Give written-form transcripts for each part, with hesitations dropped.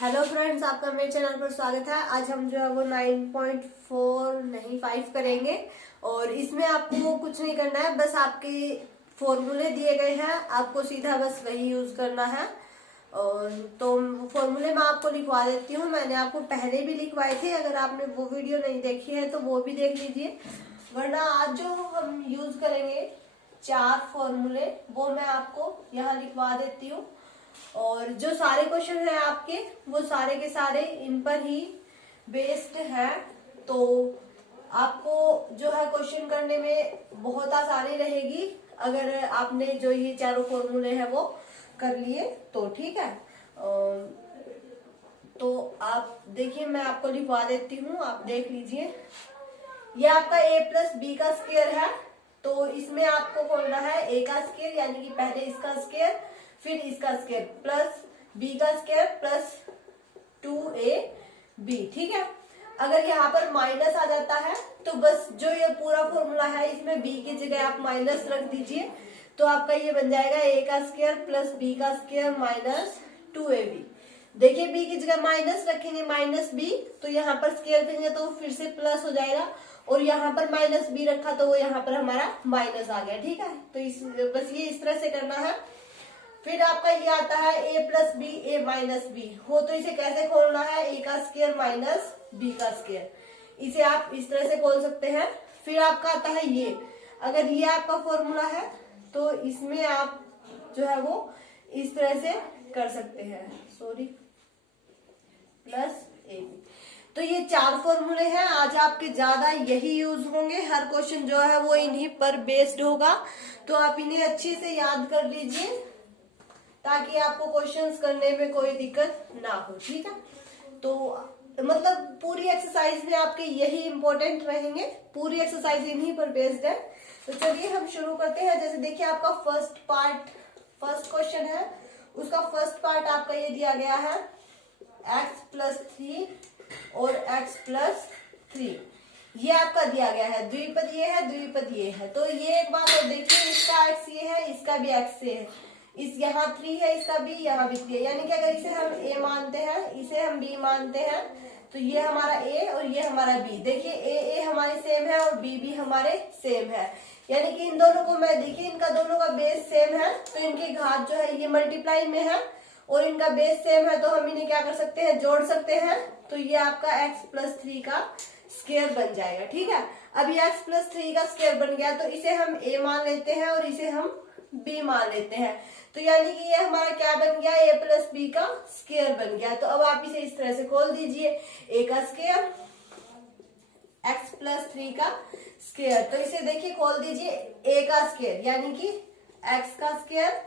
Hello friends, आपका मेरे channel पर स्वागत है। आज हम जो है वो 9.4 नहीं 5 करेंगे और इसमें आपको कुछ नहीं करना है, बस आपके फॉर्मूले दिए गए हैं, आपको सीधा बस वही यूज करना है। और तो फॉर्मूले मैं आपको लिखवा देती हूँ, मैंने आपको पहले भी लिखवाए थे। अगर आपने वो वीडियो नहीं देखी है तो वो भी देख लीजिए, वरना आज जो हम यूज करेंगे 4 फॉर्मूले वो मैं आपको यहाँ लिखवा देती हूँ। और जो सारे क्वेश्चन हैं आपके वो सारे के सारे इन पर ही बेस्ड है, तो आपको जो है क्वेश्चन करने में बहुत आसानी रहेगी अगर आपने जो ये चारों फॉर्मूले हैं वो कर लिए तो। ठीक है, तो आप देखिए, मैं आपको लिखवा देती हूँ, आप देख लीजिए। ये आपका a प्लस बी का स्क्वायर है, तो इसमें आपको खोलना है a का स्क्वायर, यानी कि पहले इसका स्क्वायर फिर इसका स्क्वायर प्लस b का स्क्वायर प्लस 2ab। ठीक है, अगर यहाँ पर माइनस आ जाता है तो बस जो ये पूरा फॉर्मूला है इसमें b की जगह आप माइनस रख दीजिए, तो आपका ये बन जाएगा a का स्क्वायर प्लस b का स्क्वायर माइनस 2ab। देखिए b की जगह माइनस रखेंगे माइनस b, तो यहाँ पर स्क्वायर करेंगे तो फिर से प्लस हो जाएगा, और यहाँ पर माइनस b रखा तो वो यहाँ पर हमारा माइनस आ गया। ठीक है, तो बस ये इस तरह से करना है। फिर आपका ये आता है a plus b a minus b हो, तो इसे कैसे खोलना है, a का स्क्वायर माइनस b का स्क्वायर, इसे आप इस तरह से खोल सकते हैं। फिर आपका आता है ये, अगर ये आपका फॉर्मूला है तो इसमें आप जो है वो इस तरह से कर सकते हैं, प्लस ए। तो ये 4 फॉर्मूले हैं, आज आपके ज्यादा यही यूज होंगे, हर क्वेश्चन जो है वो इन्हीं पर बेस्ड होगा, तो आप इन्हें अच्छे से याद कर लीजिए ताकि आपको क्वेश्चंस करने में कोई दिक्कत ना हो। ठीक है, तो मतलब पूरी एक्सरसाइज में आपके यही इंपॉर्टेंट रहेंगे, पूरी एक्सरसाइज इन्हीं पर बेस्ड है। तो चलिए हम शुरू करते हैं। जैसे देखिए, आपका फर्स्ट क्वेश्चन है, उसका फर्स्ट पार्ट आपका ये दिया गया है x प्लस 3 और x प्लस 3, ये आपका दिया गया है। द्विपद ये है, द्विपद ये है, तो ये एक बात और देखिए, इसका x ये है, इसका भी x ये है, इस यहाँ 3 है, इसका भी यहाँ भी 3 है, यानी कि अगर इसे हम a मानते हैं, इसे हम b मानते हैं, तो ये हमारा a और ये हमारा b। देखिए a हमारे सेम है और b भी हमारे सेम है, यानी कि इन दोनों को मैं देखिए, इनका दोनों का बेस सेम है, तो इनकी घात जो है ये मल्टीप्लाई में है और इनका बेस सेम है, तो हम इन्हें क्या कर सकते हैं, जोड़ सकते हैं। तो ये आपका x प्लस 3 का स्क्वायर बन जाएगा। ठीक है, अब ये x प्लस 3 का स्क्वायर बन गया, तो इसे हम a मान लेते हैं और इसे हम b मान लेते हैं, तो यानी कि ये हमारा क्या बन गया, a प्लस बी का स्क्वायर बन गया। तो अब आप इसे इस तरह से खोल दीजिए, a का स्क्वायर x प्लस 3 का स्क्वायर, तो इसे देखिए खोल दीजिए, a का स्क्वायर यानी कि x का स्क्वायर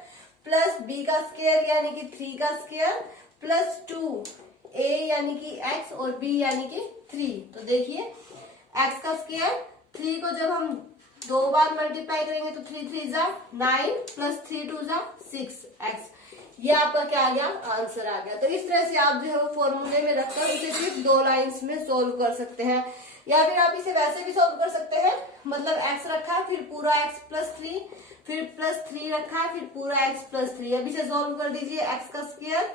प्लस b का स्क्वायर यानी कि 3 का स्क्वायर प्लस 2a यानी कि x और b यानी कि 3। तो देखिए x का स्क्वायर 3 को जब हम 2 बार मल्टीप्लाई करेंगे तो 3 3 जा 9 प्लस 3 2 जा 6x, ये आपका क्या आ गया, आंसर आ गया। तो इस तरह से आप जो है वो फॉर्मूले में रखकर उसे सिर्फ 2 लाइंस में सोल्व कर सकते हैं, या फिर आप इसे वैसे भी सोल्व कर सकते हैं, मतलब x रखा फिर पूरा x प्लस 3 फिर प्लस 3 रखा फिर पूरा x प्लस 3। अब इसे सोल्व कर दीजिए, x का square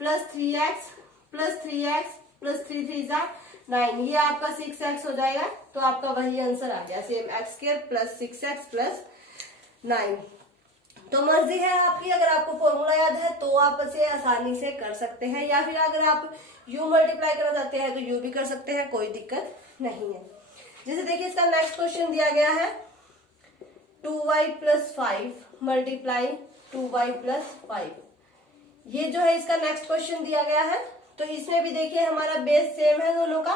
plus 3x plus 3x plus 3 3 जा 9, ये आपका 6x हो जाएगा, तो आपका वही आंसर आ गया, same x square plus 6x plus 9। तो मर्जी है आपकी, अगर आपको फॉर्मूला याद है तो आप इसे आसानी से कर सकते हैं, या फिर अगर आप u मल्टीप्लाई करना चाहते हैं तो u भी कर सकते हैं, कोई दिक्कत नहीं है। जैसे देखिए, इसका नेक्स्ट क्वेश्चन दिया गया है 2y plus 5 multiply 2y plus 5, ये जो है इसका नेक्स्ट क्वेश्चन दिया गया है। तो इसमें भी देखिए हमारा बेस सेम है दोनों का,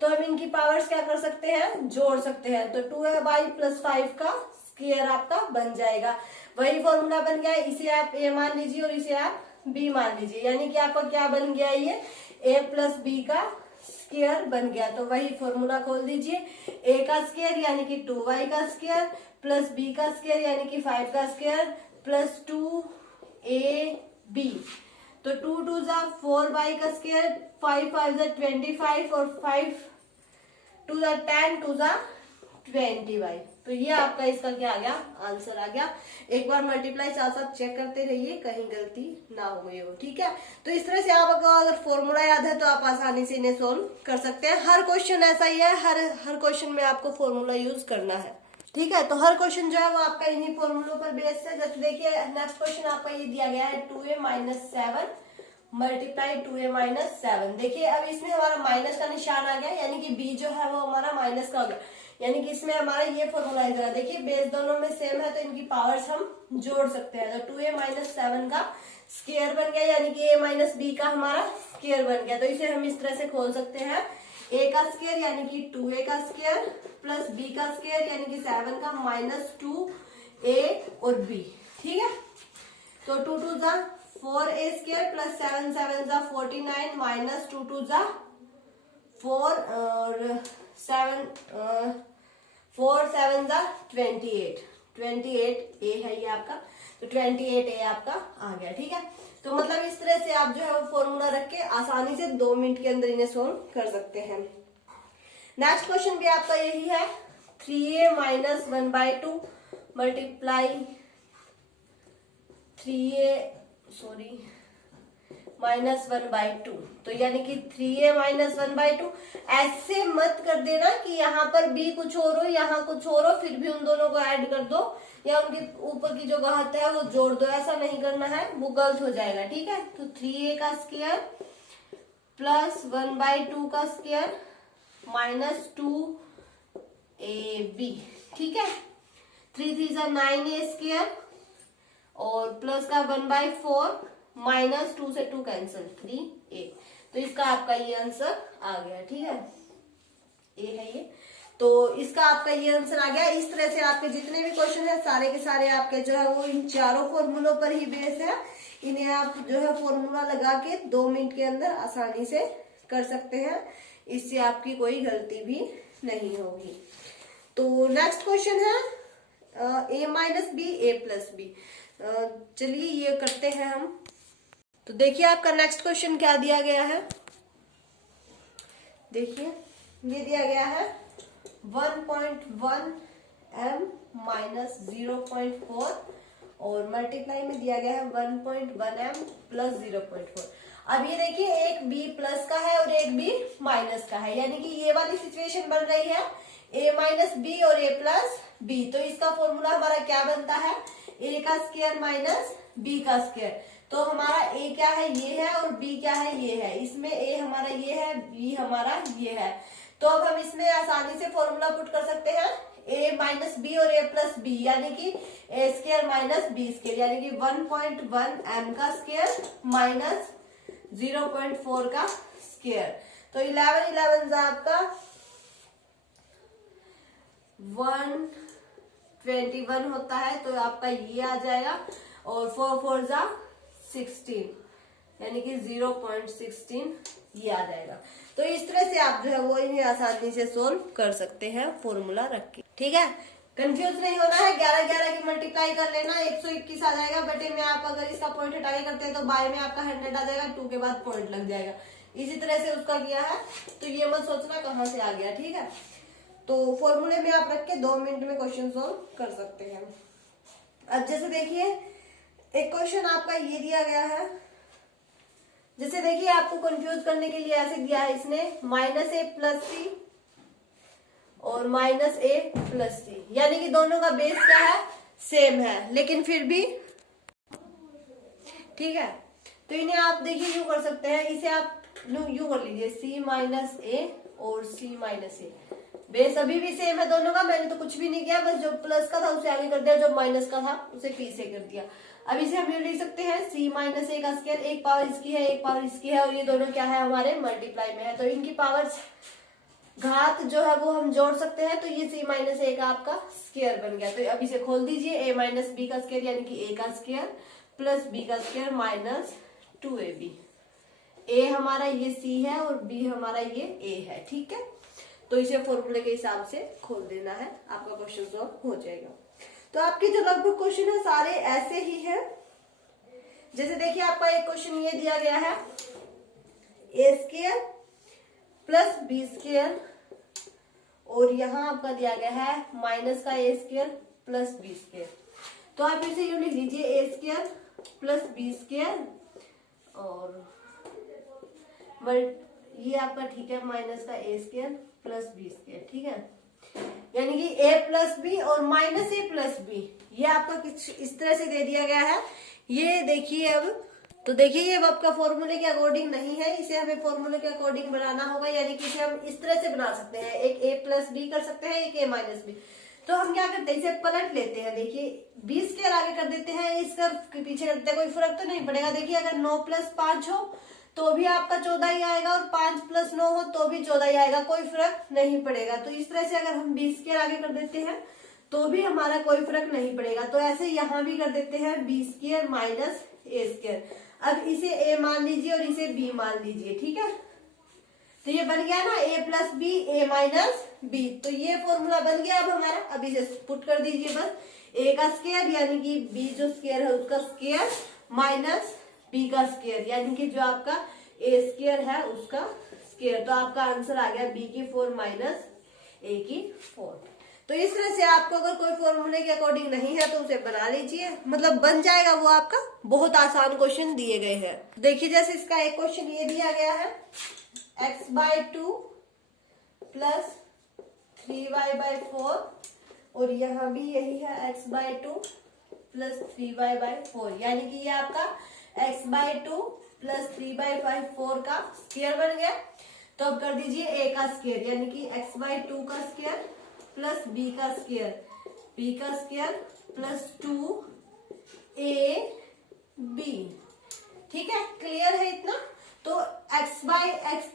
तो हम इनकी पावर्स क्या कर सकते हैं, जोड़ सकते हैं, तो 2y प्लस 5 का स्क्वायर आपका बन जाएगा, वही फॉर्मूला बन गया। इसे आप a मान लीजिए और इसे आप b मान लीजिए, यानी कि आपका क्या बन गया, ये a प्लस b का स्क्वायर बन गया। तो वही फॉर्मूला खोल दीजिए, a का स्क्वायर यानी कि 2y का स्क्वायर प्लस b का स्क्वायर यानी कि 5 का स्क्वायर प्लस 2ab, तो 2 2 जा 4y का स्क्वायर 5 5 जा 25 और 5 2 जा 10 2 जा 20y, तो तो ये आपका इसका क्या आ गया, आंसर आ गया। एक बार मल्टीप्लाई साथ साथ चेक करते रहिए, कहीं गलती ना हो गई हो, ठीक है। तो इस तरह से आपको अगर फॉर्मूला याद है तो आप आसानी से इन्हें सोल्व कर सकते हैं। हर क्वेश्चन ऐसा ही है, हर क्वेश्चन में आपको फॉर्मूला यूज करना है, ठीक है। तो हर क्वेश्चन जो है वो आपका इन्हीं फॉर्मूलों पर बेस्ड है। जैसे देखिए नेक्स्ट क्वेश्चन आपका ये दिया गया है 2a-7 मल्टीप्लाई 2a-7। देखिए अब इसमें हमारा माइनस का निशान आ गया, यानी कि b जो है वो हमारा माइनस का हो गया, यानी कि इसमें हमारा ये फॉर्मूला है। देखिए बेस दोनों में सेम है तो इनकी पावर्स हम जोड़ सकते हैं। तो 2a-7 का स्क्वायर बन गया, यानी कि a-b का हमारा स्क्वायर बन गया। तो इसे हम इस तरह से खोल सकते हैं, a का स्क्वायर यानी कि 2a का स्क्वायर प्लस b का स्क्वायर यानी कि 7 का माइनस 2a और b, ठीक है। तो 2 2 4a स्क्वायर प्लस 7 7 49 माइनस 2 2 4 और 4 7 28 a है ये आपका। तो 28a आपका आ गया, ठीक है। तो मतलब इस तरह से आप जो है वो फॉर्मूला रख के आसानी से 2 मिनट के अंदर इन्हें सोल्व कर सकते हैं। नेक्स्ट क्वेश्चन भी आपका यही है 3a-1/2 मल्टीप्लाई -1/2। तो यानी कि 3a-1/2। ऐसे मत कर देना कि यहाँ पर b कुछ और हो यहाँ कुछ और हो, फिर भी उन दोनों को ऐड कर दो या उनके ऊपर की जो घात है वो जोड़ दो, ऐसा नहीं करना है, वो गलत हो जाएगा, ठीक है। तो 3a का स्क्वायर प्लस 1/2 का स्क्वायर माइनस 2ab, ठीक है। 3 3 9a स्क्वायर और प्लस का 1/4 माइनस 2 से 2 कैंसिल 3a। तो इसका आपका ये आंसर आ गया, ठीक है, ए है ये। तो इसका आपका ये आंसर आ गया। इस तरह से आपके जितने भी क्वेश्चन है सारे के सारे आपके जो है वो इन चारों फॉर्मूलों पर ही बेस है। इन्हें आप जो है फॉर्मूला लगा के 2 मिनट के अंदर आसानी से कर सकते हैं, इससे आपकी कोई गलती भी नहीं होगी। तो नेक्स्ट क्वेश्चन है a-b a+b। चलिए ये करते हैं हम। तो देखिए आपका नेक्स्ट क्वेश्चन क्या दिया गया है। देखिए ये दिया गया है 1.1 m माइनस 0.4 और मल्टीप्लाई में दिया गया है 1.1 m प्लस 0.4। अब ये देखिए एक b प्लस का है और एक b माइनस का है, यानी कि ये वाली सिचुएशन बन रही है a-b और a+b। तो इसका फॉर्मूला हमारा क्या बनता है, a का स्क्वायर माइनस b का स्क्वायर। तो हमारा a क्या है ये है और b क्या है ये है, इसमें a हमारा ये है b हमारा ये है। तो अब हम इसमें आसानी से फॉर्मूला पुट कर सकते हैं a-b और a+b, यानी कि a square minus b square, यानी कि 1.1 m का स्क्वायर माइनस 0.4 का स्क्वायर। तो 11 11 आपका 121 होता है, तो आपका ये आ जाएगा और 4 4 16 यानी कि 0.16 ये आ जाएगा। तो इस तरह से आप जो है वो इन्हें आसानी से सोल्व कर सकते हैं फॉर्मूला रख के, ठीक है। कंफ्यूज नहीं होना है, 11 11 की मल्टीप्लाई कर लेना 121 आ जाएगा। बटे में आप अगर इसका पॉइंट हटा के करते हैं तो बाय में आपका 100 आ जाएगा, 2 के बाद पॉइंट लग जाएगा। इसी तरह से उसका किया है, तो ये मत सोचना कहाँ से आ गया, ठीक है। तो फॉर्मूले में आप रख के 2 मिनट में क्वेश्चन सोल्व कर सकते हैं। अब जैसे देखिए एक क्वेश्चन आपका ये दिया गया है, जैसे देखिए आपको कंफ्यूज करने के लिए ऐसे दिया है इसने -a+c और -a+c, यानी कि दोनों का बेस क्या है, सेम है, लेकिन फिर भी ठीक है। तो इन्हें आप देखिए यूं कर सकते हैं, इसे आप यूं कर लीजिए c-a और c-a। बेस अभी भी सेम है दोनों का, मैंने तो कुछ भी नहीं किया, बस जो प्लस का था उसे आगे कर दिया, जो माइनस का था उसे पीछे कर दिया। अब इसे हम ये लिख सकते हैं c-a का स्क्वायर, एक पावर इसकी है एक पावर इसकी है और ये दोनों क्या है हमारे मल्टीप्लाई में है, तो इनकी पावर घात जो है वो हम जोड़ सकते हैं। तो ये c-a का आपका स्क्वायर बन गया। तो अब इसे खोल दीजिए, a-b का स्क्वायर यानी कि a का स्क्वायर प्लस b का स्क्वायर माइनस 2ab। a हमारा ये c है और b हमारा ये a है, ठीक है। तो इसे फॉर्मूले के हिसाब से खोल देना है, आपका क्वेश्चन सॉल्व हो जाएगा। तो आपके जो लगभग क्वेश्चन है सारे ऐसे ही हैं। जैसे देखिए आपका एक क्वेश्चन ये दिया गया है a² प्लस b² और यहाँ आपका दिया गया है माइनस का ए स्क्वायर प्लस बी स्क्वायर। तो आप इसे यूं लिख लीजिए ए स्क्वायर प्लस बी स्क्वायर और ये आपका ठीक है माइनस का ए स्क्वायर प्लस बी स्क्वायर, ठीक है। यानी कि a प्लस बी और माइनस ए प्लस बी ये आपका कुछ इस तरह से दे दिया गया है। ये देखिए अब, तो देखिए ये अब आपका फॉर्मूले के अकॉर्डिंग नहीं है, इसे हमें फॉर्मूले के अकॉर्डिंग बनाना होगा। यानी कि इसे हम इस तरह से बना सकते हैं, एक a प्लस बी कर सकते हैं, एक a माइनस बी। तो हम क्या करते हैं, इसे पलट लेते हैं। देखिए 20 के आगे कर देते हैं, इसका पीछे करते हैं, कोई फर्क तो नहीं पड़ेगा। देखिए अगर 9 प्लस 5 हो तो भी आपका 14 ही आएगा और 5 प्लस 9 हो तो भी 14 ही आएगा, कोई फर्क नहीं पड़ेगा। तो इस तरह से अगर हम 20 के आगे कर देते हैं तो भी हमारा कोई फर्क नहीं पड़ेगा। तो ऐसे यहाँ भी कर देते हैं बी स्क्वायर माइनस ए स्क्वायर। अब इसे ए मान लीजिए और इसे बी मान लीजिए, ठीक है। तो ये बन गया ना ए plus b a minus B. तो ये फॉर्मूला बन गया अब हमारा। अब इसे पुट कर दीजिए बस, ए का स्क्वायर यानी कि बी जो स्क्वायर है उसका स्क्वायर माइनस बी का स्क्वायर यानी कि जो आपका ए स्क्वायर है उसका स्क्वायर। तो आपका आंसर आ गया बी की 4 माइनस ए की 4। तो इस तरह से आपको अगर कोई फॉर्मूले के अकॉर्डिंग नहीं है तो उसे बना लीजिए, मतलब बन जाएगा वो आपका। बहुत आसान क्वेश्चन दिए गए हैं। देखिए जैसे इसका एक क्वेश्चन ये दिया गया है x/2 प्लस 3y/4 और यहाँ भी यही है x/2 प्लस 3y/4 यानी कि ये आपका x/2 प्लस 3y/4 का स्क्वायर बन गया। तो अब कर दीजिए a का स्क्वायर यानी कि x/2 का स्क्वायर प्लस b का स्क्वायर, b का स्क्वायर प्लस 2ab, ठीक है। क्लियर है इतना। तो x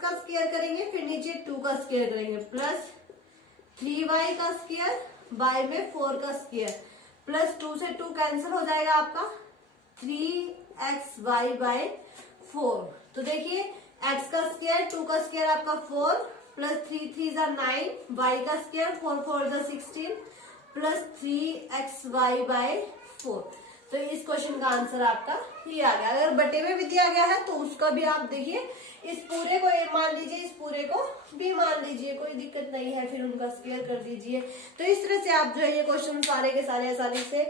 का स्क्वायर करेंगे, फिर नीचे 2 का स्क्वायर करेंगे, प्लस 3y का स्क्वायर बाय में 4 का स्क्वायर, प्लस 2 से 2 कैंसिल हो जाएगा आपका 3xy/4। तो देखिए x का स्क्वायर 2 का स्क्वायर आपका 4 प्लस 3 3 9, y का स्क्वायर 4 4 16 प्लस 3xy/4। तो इस क्वेश्चन का आंसर आपका ये आ गया। अगर बटे में भी दिया गया है तो उसका भी आप देखिए, इस पूरे को a मान लीजिए, इस पूरे को b मान लीजिए, कोई दिक्कत नहीं है, फिर उनका स्क्वायर कर दीजिए। तो इस तरह से आप जो है ये क्वेश्चन सारे के सारे आसानी से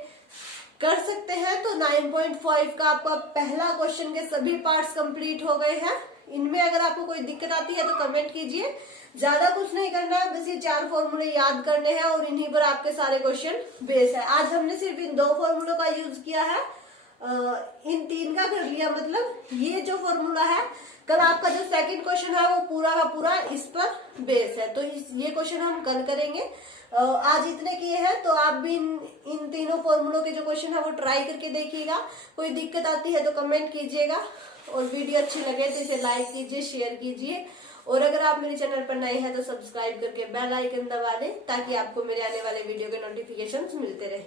कर सकते हैं। तो 9.5 का आपका पहला क्वेश्चन के सभी पार्ट्स कंप्लीट हो गए हैं। इनमें अगर आपको कोई दिक्कत आती है तो कमेंट कीजिए। ज्यादा कुछ नहीं करना है, बस ये 4 फॉर्मूले याद करने हैं और इन्हीं पर आपके सारे क्वेश्चन बेस है। आज हमने सिर्फ इन 2 फॉर्मूलों का यूज किया है, इन 3 का कर लिया। मतलब ये जो फॉर्मूला है, कल आपका जो सेकंड क्वेश्चन है वो पूरा का पूरा इस पर बेस है। तो ये क्वेश्चन हम कल करेंगे। आज इतने किए हैं, तो आप भी इन तीनों फॉर्मूलों के जो क्वेश्चन है वो ट्राई करके देखिएगा। कोई दिक्कत आती है तो कमेंट कीजिएगा और वीडियो अच्छी लगे तो इसे लाइक कीजिए, शेयर कीजिए। और अगर आप मेरे चैनल पर नए हैं तो सब्सक्राइब करके बेल आइकन दबा दें ताकि आपको मेरे आने वाले वीडियो के नोटिफिकेशंस मिलते रहे।